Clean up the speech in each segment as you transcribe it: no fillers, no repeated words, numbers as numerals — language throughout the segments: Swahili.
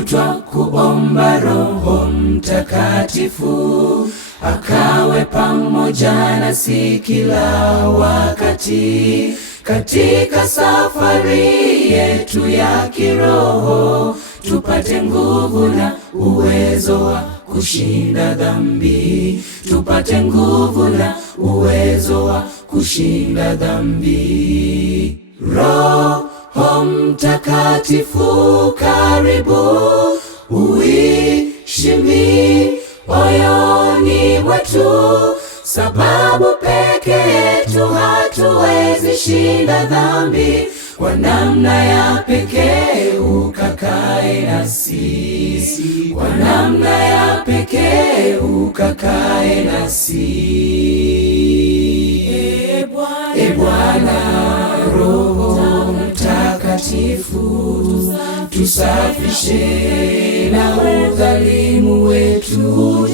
Mungu twakuomba, Roho Mtakatifu akawe pamoja nasi kila wakati, katika safari yetu ya kiroho, tupate nguvu na uwezo wa kushinda dhambi, tupate nguvu na uwezo wa kushinda dhambi. Roho Mtakatifu karibu, uishi moyoni mwetu, sababu peke yetu hatuwezi shinda dhambi. Kwa namna ya pekee ukakae nasi, kwa namna ya pekee ukakae nasi. E Bwana, Roho Mtakatifu tusafishe na udhalimu wetu,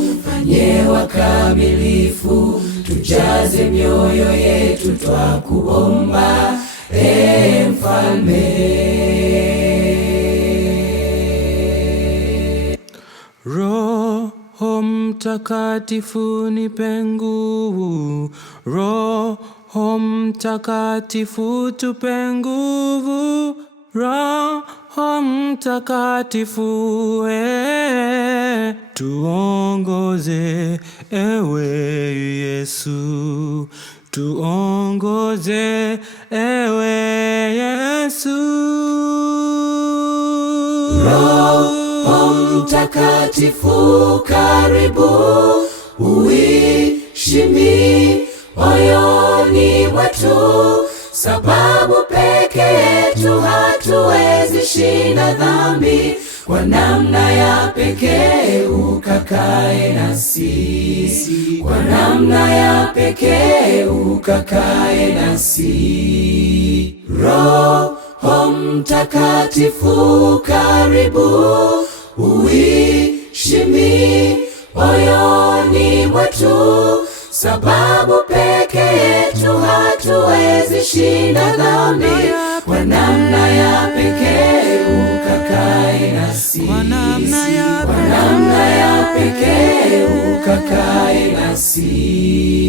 tufanye wakamilifu, tujaze mioyo yetu, twakuomba Mfalme. Roho Mtakatifu nipe nguvu, Roho Mtakatifu tupe nguvu, Roho Mtakatifu tuongoze, ewe Yesu, tuongoze, ewe Yesu. Roho Mtakatifu karibu, uishi moyoni mwetu, sababu peke yetu hatuwezi shinda dhambi. Kwa namna ya pekee ukakae nasi, kwa namna ya pekee ukakae nasi. Roho Mtakatifu karibu, uishi moyoni mwetu, sababu peke yetu hatuwezi shinda dhambi. Kwa namna ya pekee ukakae nasi, kwa namna ya pekee ukakae nasi.